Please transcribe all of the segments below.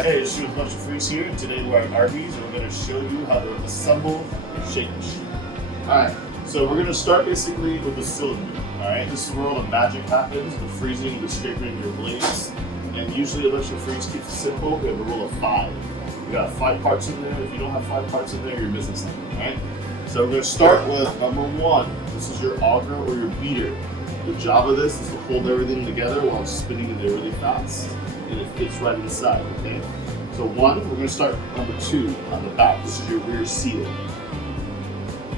Okay. Hey, it's Electro Freeze here, and today we're at Arbys, and we're going to show you how to assemble a shake machine. Alright, so we're going to start basically with the cylinder. Alright, this is where all the magic happens, the freezing, the straightening your blades. And usually Electro Freeze keeps it simple. We have a rule of 5. We got 5 parts in there. If you don't have 5 parts in there, you're missing something. Alright? So we're going to start with number 1. This is your auger or your beater. The job of this is to hold everything together while spinning it really fast. And it fits right inside, okay? So 1, we're going to start number 2 on the back. This is your rear seal.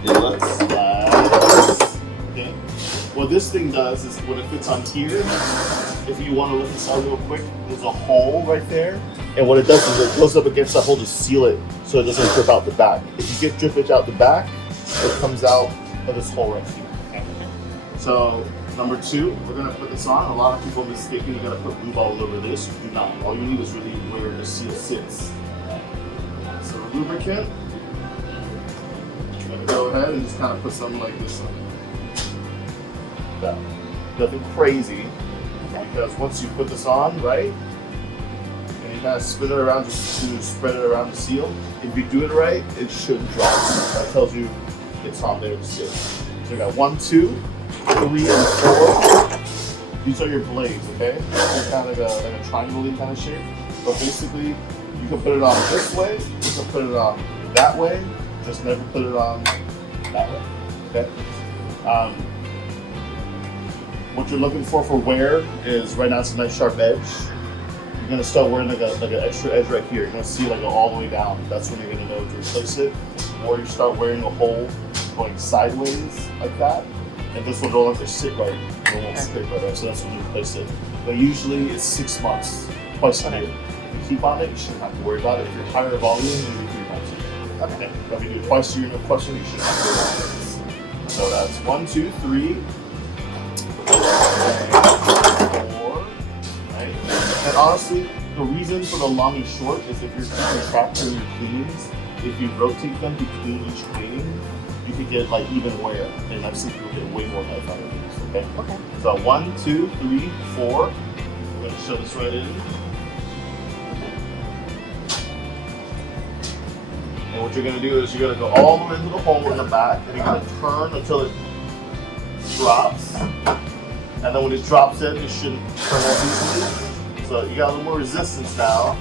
It lets slide. Okay? What this thing does is when it fits on here, if you want to look inside real quick, there's a hole right there. And what it does is it goes up against that hole to seal it so it doesn't drip out the back. If you get drippage out the back, it comes out of this hole right here. Okay? So number 2, we're going to put this on. A lot of people mistaken you got to put lube all over this. Do not. All you need is really where the seal sits. So lubricant, go ahead and just kind of put something like this on. That. Nothing crazy, because once you put this on, right, and you kind of spin it around just to spread it around the seal, if you do it right, it should drop. That tells you it's on there to seal. So we got 1, 2, 3, and 4. These are your blades, okay? They're kind of like a triangle kind of shape. But basically, you can put it on this way, you can put it on that way, just never put it on that way, okay? What you're looking for wear is, right now it's a nice sharp edge. You're gonna start wearing like an extra edge right here. You're gonna see like all the way down. That's when you're gonna know to replace it. Or you start wearing a hole going sideways like that. And this one will have to sit right. It won't stick right there, so that's when you replace it. But usually it's 6 months, twice a year. If you keep on it, you shouldn't have to worry about it. If you're higher volume, you do 3 months a year. Okay. But if you do it twice a year, no question, you shouldn't have to worry about it. So that's 1, 2, 3, 4, right? And honestly, the reason for the long and short is if you're keeping track of your cleanings, if you rotate them between each cleaning, you could get like even wear, and I've seen people get way more life out of these. Okay. Okay. So 1, 2, 3, 4. I'm going to show this right in. And what you're going to do is you're going to go all the way into the hole in the back, and you're going to turn until it drops. And then when it drops in, it shouldn't turn out easily. So you got a little more resistance now.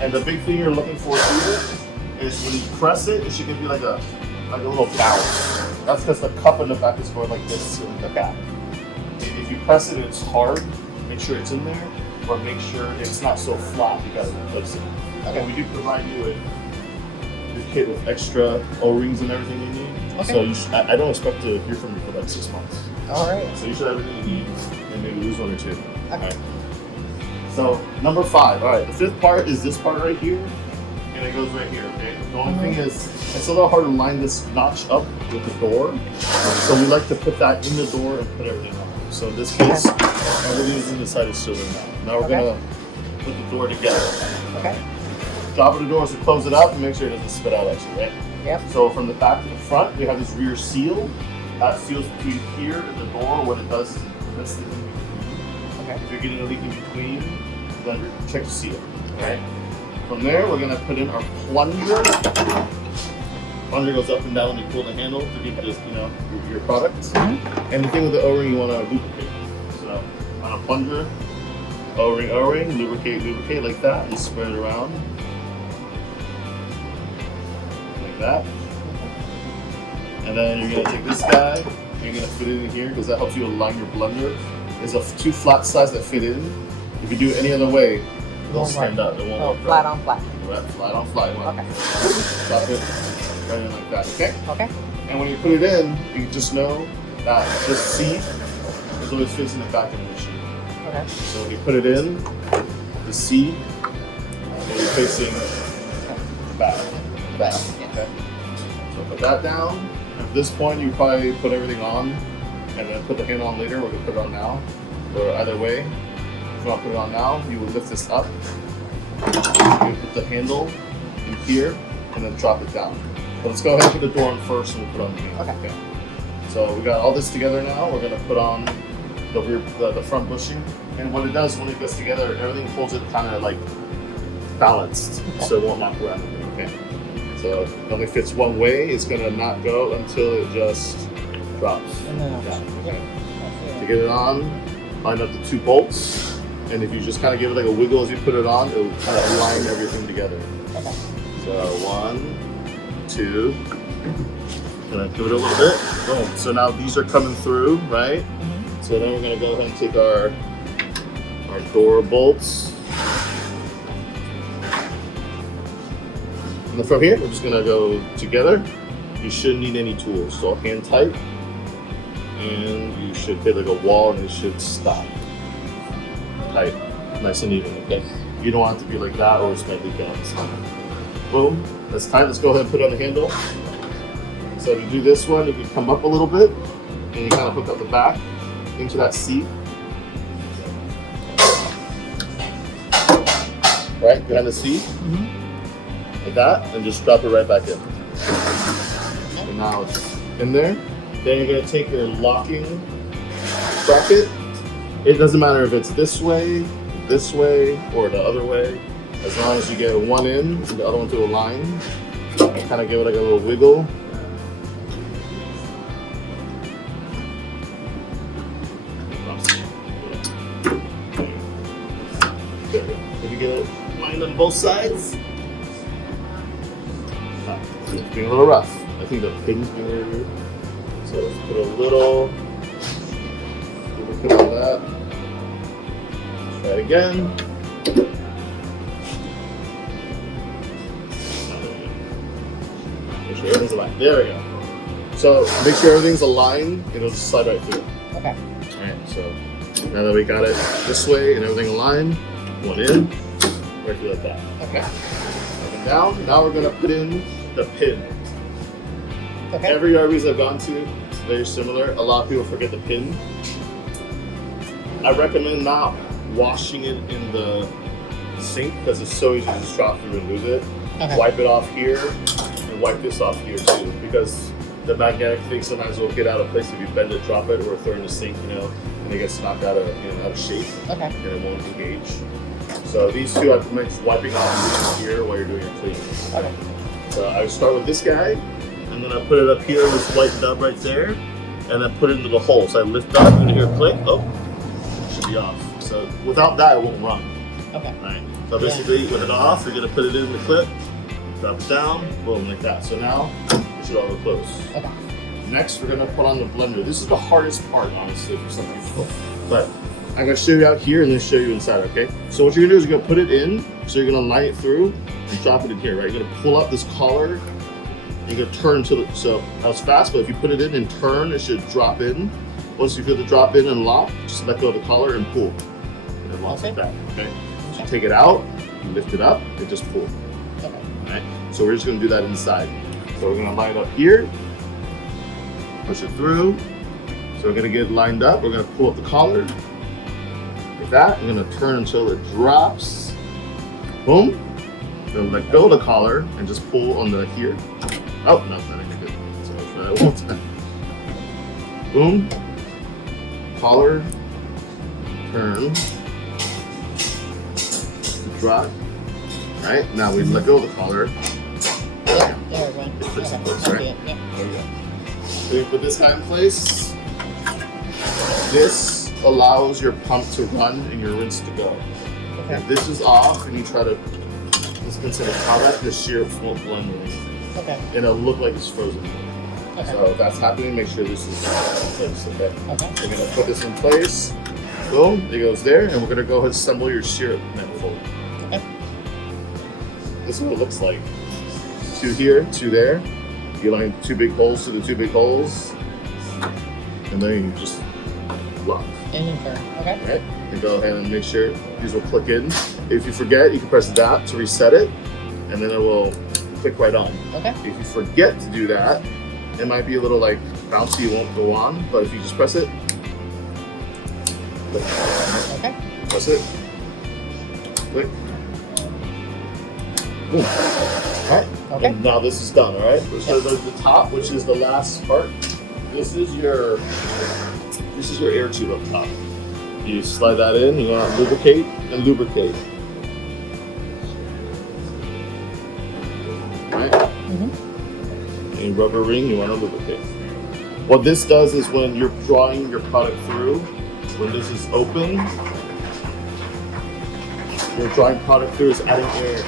And the big thing you're looking for here is when you press it, it should give you like a little bounce. That's because the cup in the back is going like this in the back. If you press it and it's hard, make sure it's in there, or make sure it's not so flat, you gotta replace it. Okay. We do provide you a kit with extra O-rings and everything you need. Okay. So I don't expect to hear from you for like 6 months. All right. So you should have everything you need, and maybe lose 1 or 2. Okay. All right. So number 5. All right. The 5th part is this part right here, and it goes right here. Okay. The only thing is, it's a little hard to line this notch up with the door, so we like to put that in the door and put everything on. So in this case, everything is in the side of the cylinder now. Now we're gonna put the door together. Okay. Top of the door is to close it up and make sure it doesn't spit out at you, right? Yep. So from the back to the front, we have this rear seal. That seals between here and the door. What it does is it prevents the leak in between. Okay. If you're getting a leak in between, then check the seal. Okay. From there, we're gonna put in our plunger. Plunger goes up and down when you pull the handle to get this, your product. Mm-hmm. And the thing with the O-ring, you want to lubricate. So on a plunger, O-ring, lubricate like that, and spread it around. Like that. And then you're gonna take this guy, and you're gonna fit it in here because that helps you align your blender. There's 2 flat sides that fit in. If you do it any other way, it won't stand up. It won't work. Flat on flat. Right, flat on flat. Okay. Drop it right in like that. Okay. Okay. And when you put it in, you just know that this seat is always facing the back of the machine. Okay. So when you put it in, the seat is facing the back. Okay. So put that down. At this point, you probably put everything on, and then put the handle on later. We're gonna put it on now. Or either way, if you want to put it on now, you would lift this up. You put the handle in here, and then drop it down. But let's go ahead and put the door on first, and we'll put on the handle. Okay. So we got all this together now. We're gonna put on the front bushing, and what it does when it gets together, everything holds it kind of like balanced, so it won't knock around. Okay. So it only fits one way. It's gonna not go until it just drops. Yeah. Okay. To get it on, line up the 2 bolts, and if you just kind of give it like a wiggle as you put it on, it'll kind of align everything together. Okay. So 1, 2. Gonna give it a little bit. Boom. So now these are coming through, right? Mm-hmm. So then we're gonna go ahead and take our door bolts. And from here, we're just gonna go together. You shouldn't need any tools. So hand tight, and you should hit like a wall, and it should stop. Tight, nice and even. Okay. You don't want it to be like that, or it's gonna leak out. Boom. That's tight. Let's go ahead and put it on the handle. So to do this one, you can come up a little bit, and you kind of hook up the back into that seat. Right behind the seat, like that, and just drop it right back in. And now it's in there. Then you're gonna take your locking bracket. It doesn't matter if it's this way, or the other way. As long as you get one in and the other one to align, kind of give it like a little wiggle. There we go. If you get it lined on both sides. It's being a little rough. I think the pin's being really weird. So let's put a little on that. Try it again. Make sure everything's aligned. There we go. So make sure everything's aligned, it'll just slide right through. Okay. Alright, so now that we got it this way and everything aligned, one in, right through like that. Okay. Up and down. Now we're gonna put in the pin. Okay. Every Arbys I've gone to, it's very similar. A lot of people forget the pin. I recommend not washing it in the sink because it's so easy to just drop through and lose it. Okay. Wipe it off here and wipe this off here too, because the magnetic thing sometimes will get out of place if you bend it, drop it, or throw it in the sink, and it gets knocked out of shape. Okay. And it won't engage. So these two I recommend just wiping off here while you're doing your cleaning. Okay. So I would start with this guy, and then I put it up here, this white nub right there, and then put it into the hole. So I lift up, and hear a click, oh, it should be off. So without that, it won't run. Okay. Right. So basically, with it off, you're gonna put it in the clip, drop it down, boom, like that. So now it should all go close. Okay. Next, we're gonna put on the blender. This is the hardest part, honestly, for some people. But I'm gonna show you out here and then show you inside, okay? So what you're gonna do is you're gonna put it in, so you're gonna line it through and drop it in here, right? You're gonna pull up this collar, and you're gonna turn until it, so that was fast, but if you put it in and turn, it should drop in. Once you feel the drop in and lock, just let go of the collar and pull. And it locks like that, okay? So take it out, you lift it up, and just pull. Okay. All right? So we're just gonna do that inside. So we're gonna line it up here, push it through. So we're gonna get it lined up. We're gonna pull up the collar like that. We're gonna turn until it drops. Boom. Then let go of the collar and just pull on the here. Oh, no, that ain't good. So I'll try that one time. Boom. Collar. Turn. Drop. All right. Now we let go of the collar. Yeah, there we go. It fits in place, Okay. right? Yeah. There we go. So you put this guy in place. This allows your pump to run and your rinse to go. Okay. If this is off and you try to consider how that, the syrup won't blend with anything. Okay. And it'll look like it's frozen. Okay. So if that's happening, make sure this is in place, okay? Okay. We're gonna put this in place. Boom, it goes there, and we're gonna go ahead and assemble your syrup manifold. Okay. This is what it looks like. 2 here, 2 there. You line 2 big holes to the 2 big holes, and then you just lock. And then turn. Okay. Right? And go ahead and make sure these will click in. If you forget, you can press that to reset it, and then it will click right on. Okay. If you forget to do that, it might be a little like bouncy, it won't go on, but if you just press it, click. Okay. Press it, click, boom. Alright, Okay. and now this is done, alright? So the top, which is the last part, this is your air tube up top. You slide that in, you want to lubricate and lubricate. any rubber ring you want to lubricate. What this does is when you're drawing your product through, when this is open, your drawing product through is adding air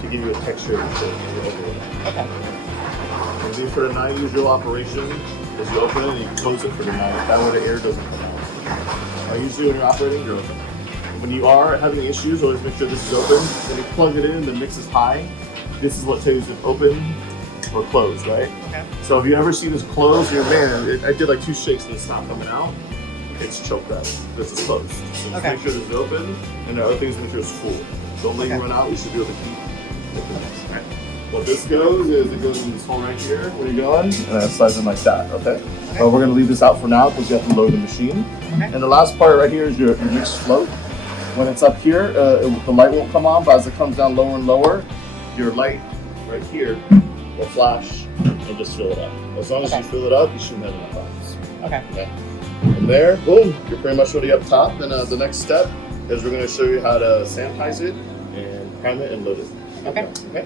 to give you a texture of the shape. Okay. And then for the 9 usual operation is you open it and you close it for the 9. That way the air doesn't come out. Usually when you're operating, you're open. When you are having issues, always make sure this is open. When you plug it in, the mix is high. This is what tells you if open or closed, right? Okay. So if you ever see this closed, you're man, I did like 2 shakes and it's not coming out. It's choked out. This is closed. So just Okay. make sure this is open, and the other things make sure it's full. Don't let Okay. you run out. You should be able to keep it. Right. What this goes is it goes in this hole right here where you're going, and then it slides in like that. Okay. So we're gonna leave this out for now because you have to load the machine. Okay. And the last part right here is your mixed float. When it's up here, the light won't come on, but as it comes down lower and lower, your light right here will flash and just fill it up. As long as you fill it up, you shouldn't have enough problems. Okay. From there, boom, you're pretty much ready up top. Then the next step is we're going to show you how to sanitize it and prime it and load it. Okay. Okay.